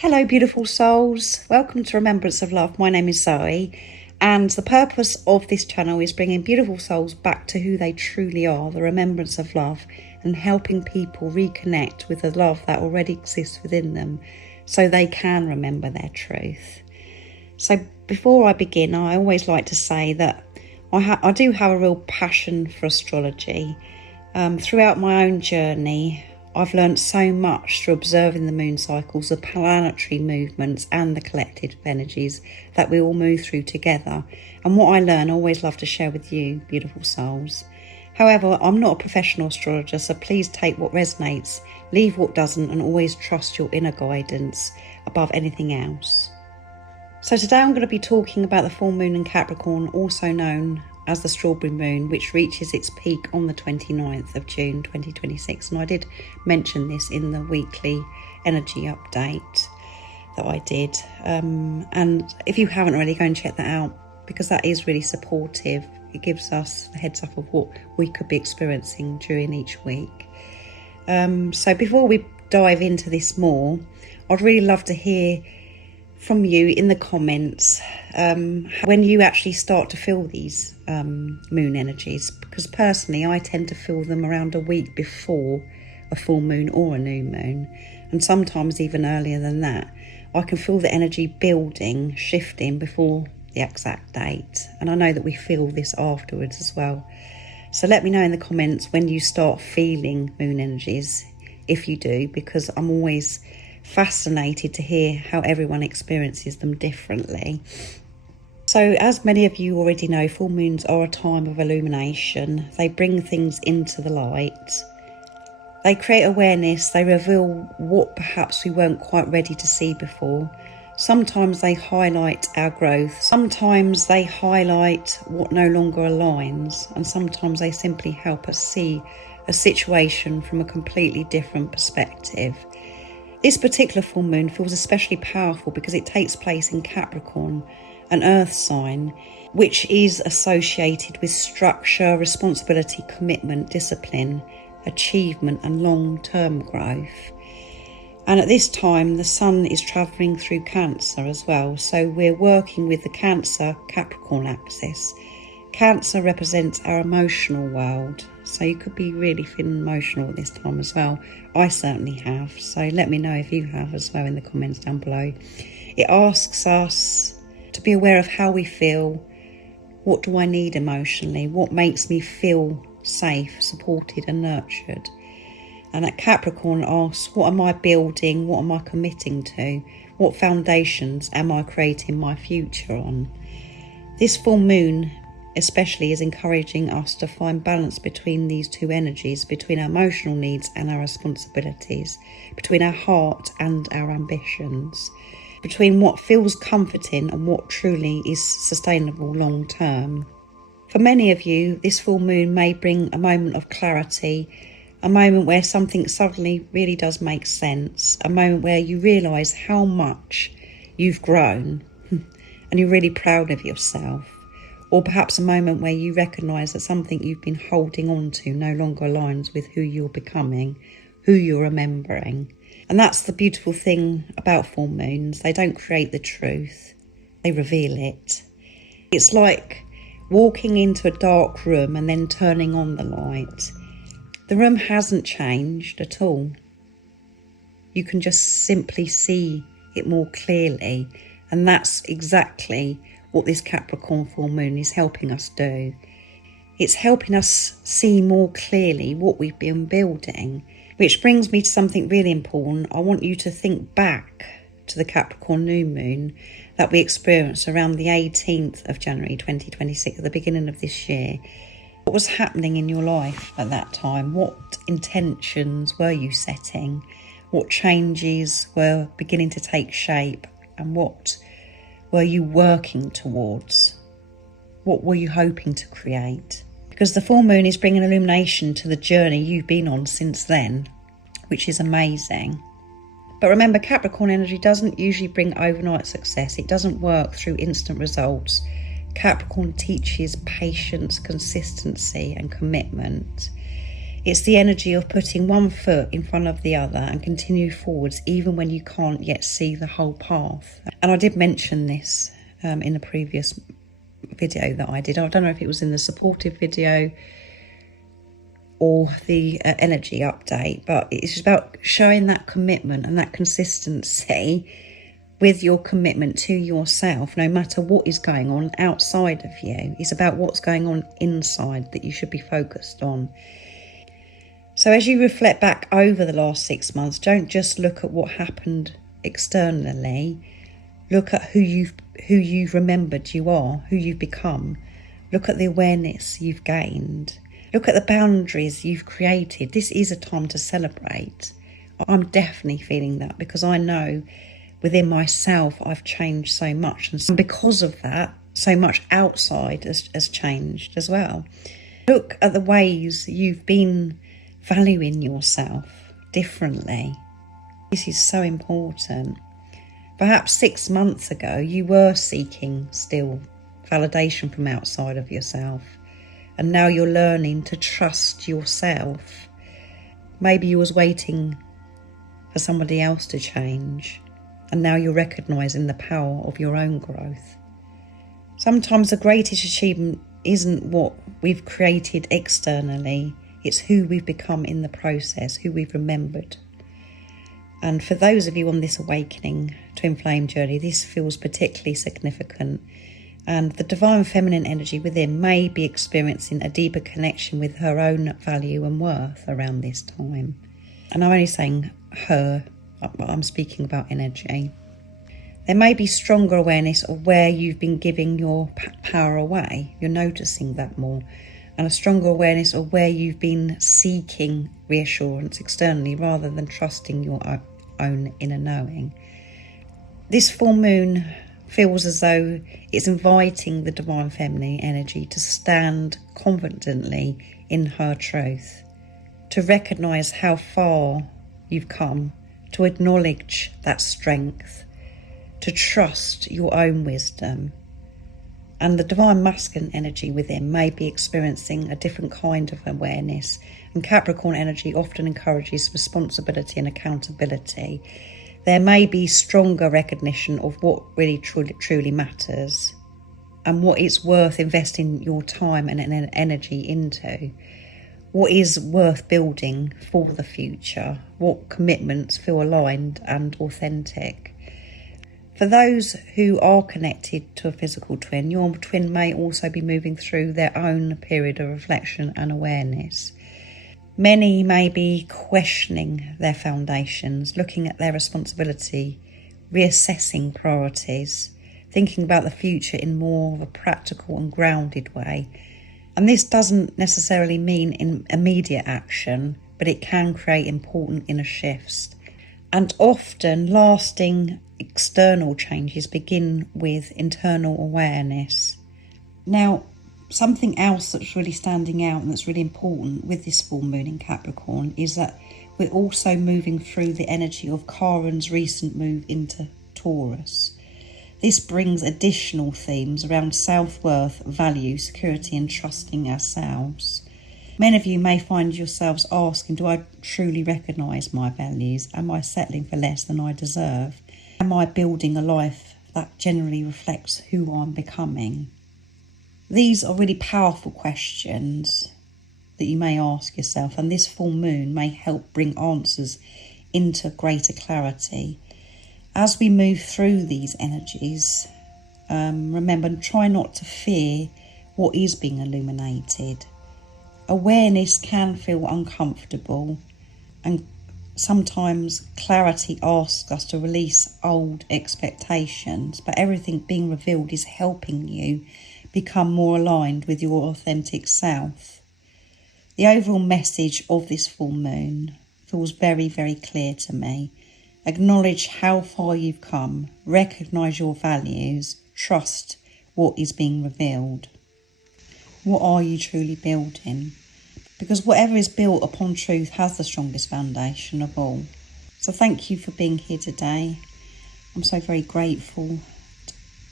Hello, beautiful souls. Welcome to Remembrance of Love. My name is Zoe, and the purpose of this channel is bringing beautiful souls back to who they truly are, the remembrance of love, and helping people reconnect with the love that already exists within them so they can remember their truth. So before I begin, I always like to say that I do have a real passion for astrology. Throughout my own journey, I've learned so much through observing the moon cycles, the planetary movements and the collective energies that we all move through together. And what I learn, I always love to share with you, beautiful souls. However, I'm not a professional astrologer, so please take what resonates, leave what doesn't, and always trust your inner guidance above anything else. So today I'm going to be talking about the full moon in Capricorn, also known as the strawberry moon, which reaches its peak on the 29th of June 2026. And I did mention this in the weekly energy update that I did. And if you haven't already, go and check that out, because that is really supportive. It gives us a heads up of what we could be experiencing during each week. So before we dive into this more, I'd really love to hear from you in the comments when you actually start to feel these moon energies, because personally I tend to feel them around a week before a full moon or a new moon, and sometimes even earlier than that. I can feel the energy building, shifting before the exact date, and I know that we feel this afterwards as well. So let me know in the comments when you start feeling moon energies, if you do, because I'm always fascinated to hear how everyone experiences them differently. So as many of you already know, full moons are a time of illumination. They bring things into the light. They create awareness. They reveal what perhaps we weren't quite ready to see before. Sometimes they highlight our growth. Sometimes they highlight what no longer aligns. And sometimes they simply help us see a situation from a completely different perspective. This particular full moon feels especially powerful because it takes place in Capricorn, an earth sign, which is associated with structure, responsibility, commitment, discipline, achievement and long-term growth. And at this time, the sun is travelling through Cancer as well. So we're working with the Cancer-Capricorn axis. Cancer represents our emotional world. So you could be really feeling emotional at this time as well. I certainly have. So let me know if you have as well in the comments down below. It asks us to be aware of how we feel. What do I need emotionally? What makes me feel safe, supported and nurtured? And at Capricorn asks, what am I building? What am I committing to? What foundations am I creating my future on? This full moon especially is encouraging us to find balance between these two energies, between our emotional needs and our responsibilities, between our heart and our ambitions, between what feels comforting and what truly is sustainable long term. For many of you, this full moon may bring a moment of clarity, a moment where something suddenly really does make sense, a moment where you realise how much you've grown and you're really proud of yourself. Or perhaps a moment where you recognise that something you've been holding on to no longer aligns with who you're becoming, who you're remembering. And that's the beautiful thing about full moons. They don't create the truth, they reveal it. It's like walking into a dark room and then turning on the light. The room hasn't changed at all. You can just simply see it more clearly. And that's exactly what this Capricorn full moon is helping us do. It's helping us see more clearly what we've been building, which brings me to something really important. I want you to think back to the Capricorn new moon that we experienced around the 18th of January 2026, at the beginning of this year. What was happening in your life at that time? What intentions were you setting? What changes were beginning to take shape? And what were you working towards? What were you hoping to create? Because the full moon is bringing illumination to the journey you've been on since then, which is amazing. But remember, Capricorn energy doesn't usually bring overnight success. It doesn't work through instant results. Capricorn teaches patience, consistency and commitment. It's the energy of putting one foot in front of the other and continue forwards even when you can't yet see the whole path. And I did mention this in a previous video that I did. I don't know if it was in the supportive video or the energy update, but it's about showing that commitment and that consistency with your commitment to yourself, no matter what is going on outside of you. It's about what's going on inside that you should be focused on. So as you reflect back over the last 6 months, don't just look at what happened externally. Look at who you've remembered you are, who you've become. Look at the awareness you've gained. Look at the boundaries you've created. This is a time to celebrate. I'm definitely feeling that, because I know within myself I've changed so much. And because of that, so much outside has changed as well. Look at the ways you've been valuing yourself differently. This is so important. Perhaps 6 months ago, you were seeking still validation from outside of yourself. And now you're learning to trust yourself. Maybe you was waiting for somebody else to change. And now you're recognising the power of your own growth. Sometimes the greatest achievement isn't what we've created externally. It's who we've become in the process, who we've remembered. And for those of you on this awakening twin flame journey, this feels particularly significant. And the divine feminine energy within may be experiencing a deeper connection with her own value and worth around this time. And I'm only saying her, but I'm speaking about energy. There may be stronger awareness of where you've been giving your power away. You're noticing that more. And a stronger awareness of where you've been seeking reassurance externally rather than trusting your own inner knowing. This full moon feels as though it's inviting the divine feminine energy to stand confidently in her truth, to recognise how far you've come, to acknowledge that strength, to trust your own wisdom. And the divine masculine energy within may be experiencing a different kind of awareness. And Capricorn energy often encourages responsibility and accountability. There may be stronger recognition of what really truly matters and what it's worth investing your time and energy into. What is worth building for the future? What commitments feel aligned and authentic? For those who are connected to a physical twin, your twin may also be moving through their own period of reflection and awareness. Many may be questioning their foundations, looking at their responsibility, reassessing priorities, thinking about the future in more of a practical and grounded way. And this doesn't necessarily mean in immediate action, but it can create important inner shifts. And often lasting external changes begin with internal awareness. Now, something else that's really standing out and that's really important with this full moon in Capricorn is that we're also moving through the energy of Chiron's recent move into Taurus. This brings additional themes around self-worth, value, security and trusting ourselves. Many of you may find yourselves asking, do I truly recognise my values? Am I settling for less than I deserve? Am I building a life that generally reflects who I'm becoming? These are really powerful questions that you may ask yourself, and this full moon may help bring answers into greater clarity. As we move through these energies, remember, try not to fear what is being illuminated. Awareness can feel uncomfortable, and sometimes clarity asks us to release old expectations, but everything being revealed is helping you become more aligned with your authentic self. The overall message of this full moon feels very, very clear to me. Acknowledge how far you've come, recognise your values, trust what is being revealed. What are you truly building? Because whatever is built upon truth has the strongest foundation of all. So thank you for being here today. I'm so very grateful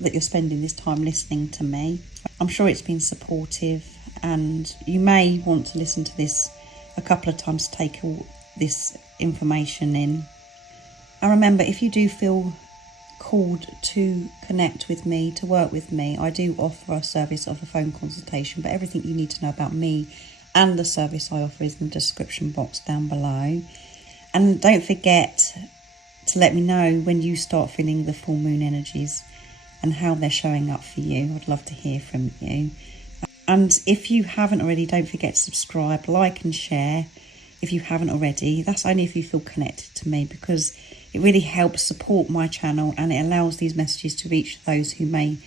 that you're spending this time listening to me. I'm sure it's been supportive, and you may want to listen to this a couple of times to take all this information in. And remember, if you do feel called to connect with me, to work with me, I do offer a service of a phone consultation, but everything you need to know about me and the service I offer is in the description box down below. And don't forget to let me know when you start feeling the full moon energies and how they're showing up for you. I'd love to hear from you. And if you haven't already, don't forget to subscribe, like and share if you haven't already. That's only if you feel connected to me, because it really helps support my channel and it allows these messages to reach those who may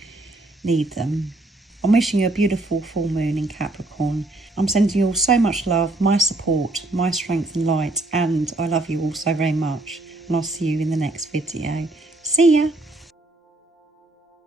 need them. I'm wishing you a beautiful full moon in Capricorn. I'm sending you all so much love, my support, my strength and light, and I love you all so very much. And I'll see you in the next video. See ya!